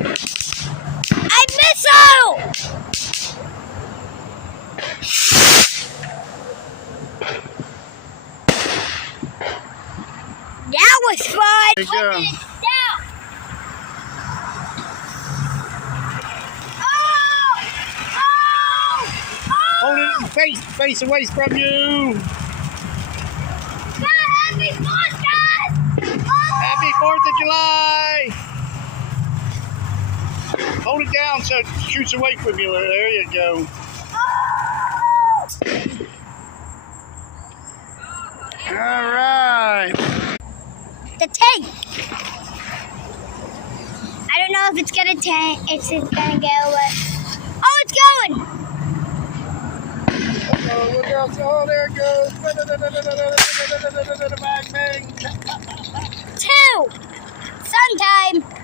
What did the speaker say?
I missile! That was fun! There you go. Hold it face away from you. Happy 4th, guys! Happy 4th of July. Hold it down so it shoots away from you. There you go. All right. The tank. I don't know if it's gonna tank. It's gonna go. Oh, it's going. Look out. Oh, there it goes. Bang, bang. 2. Sometime.